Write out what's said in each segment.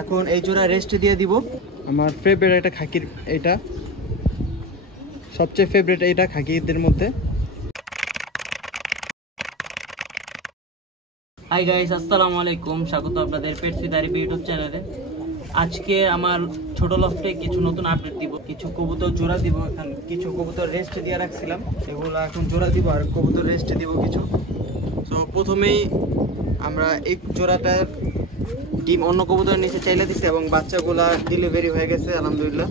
এখন এই জোড়া রেস্ট দিয়ে দিব। আমার ফেভারিট একটা খাকির, এটা সবচেয়ে ফেভারিট এটা খাকিদের মধ্যে। হাই গাইস, আসসালামু আলাইকুম। স্বাগত আপনাদের পেটস উইথ আরিফ ইউটিউব চ্যানেলে। আজকে আমার ছোট লফটে কিছু নতুন আপডেট দিব, কিছু কবুতর জোড়া দিব। এখন কিছু কবুতর রেস্ট দিয়ে রাখছিলাম, এগুলো এখন জোড়া দিব আর কবুতর রেস্ট দিব কিছু। তো প্রথমেই আমরা এই জোড়াটার ডিম অন্য কবুতরের নিচে চাইলে দিচ্ছি এবং বাচ্চাগুলা ডেলিভারি হয়ে গেছে আলহামদুলিল্লাহ।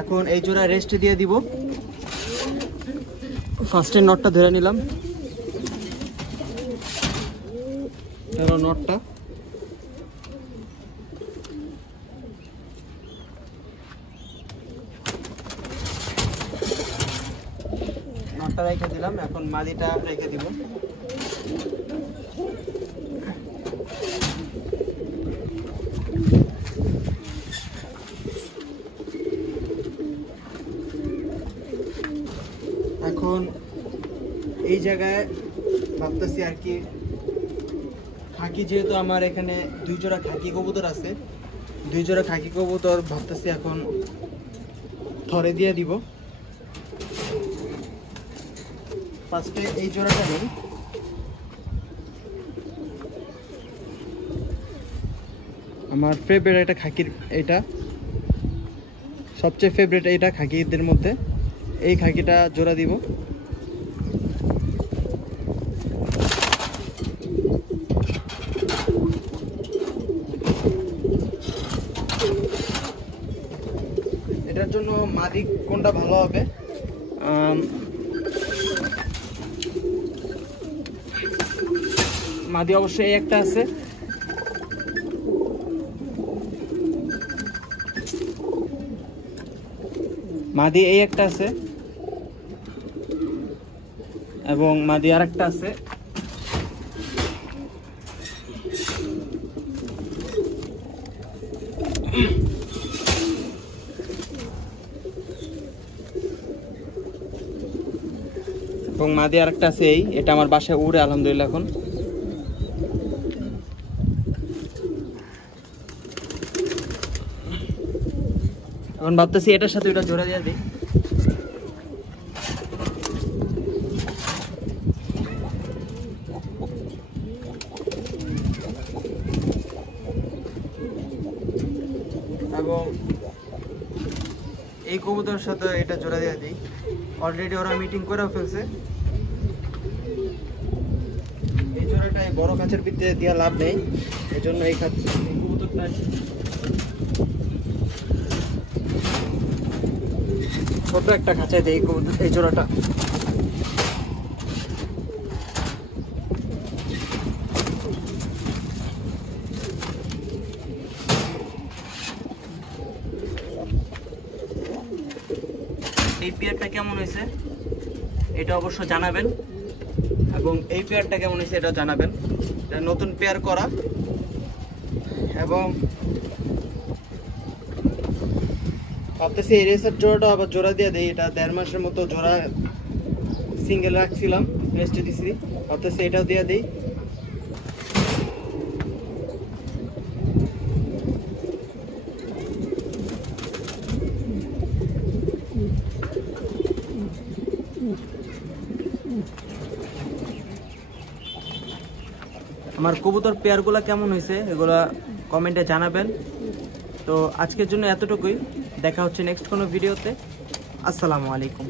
এখন এই জোড়া রেস্ট দিয়ে দিব। ফার্স্টের নটটা ধরে নিলাম, নটটা রেখে দিলাম। এখন মাদিটা রেখে দিব। এখন এই জায়গায় ভাবতেছি আর কি, খাকি যেহেতু আমার এখানে দুই জোড়া খাকি কবুতর আছে, দুই জোড়া খাকি কবুতর ভাবতেছি এখন থরে দিয়ে দিব। ফার্স্টে এই জোড়াটা নেই। আমার ফেভারিট একটা খাকির, এটা সবচেয়ে ফেভারিট এটা খাকিদের মধ্যে। এই খাকিটা জোড়া দিব। এটার জন্য মাদি কোনটা ভালো হবে? মাদি অবশ্যই একটা আছে, মাদি এই একটা আছে এবং মাদি আর একটা আছে। এবং মাদি আর একটা আছে, এটা আমার বাসায় উড়ে আলহামদুলিল্লাহ। এখন ভাবতেছি এটার সাথে ওটা জোড়া দিয়ে দিই। এবং এই কবুতরের সাথে এটা জোড়া দিয়ে দিই। অলরেডি ওরা মিটিং করেও ফেলছে। এই জোড়াটা এই বড় কাছের ভিতরে দেওয়া লাভ নেই, এই জন্য এই কবুতরটা ছোট একটা খাঁচায় দেয় এই জোড়াটা। এই পেয়ারটা কেমন হয়েছে এটা অবশ্য জানাবেন, এবং এই পেয়ারটা কেমন হয়েছে এটা জানাবেন। এটা নতুন পেয়ার করা। এবং ভাবতেছি এই রেসের জোড়াটা আবার জোড়া দিয়ে দিই। এটা 1.5 মাসের মতো জোড়া সিঙ্গেল রাখছিলাম, রেস্টে দিছি। ভাবতেছি এটাও দিয়ে দিই। আমার কবুতর পেয়ারগুলো কেমন হয়েছে এগুলা কমেন্টে জানাবেন। তো আজকের জন্য এতটুকুই, দেখা হচ্ছে নেক্সট কোনো ভিডিওতে। আসসালামু আলাইকুম।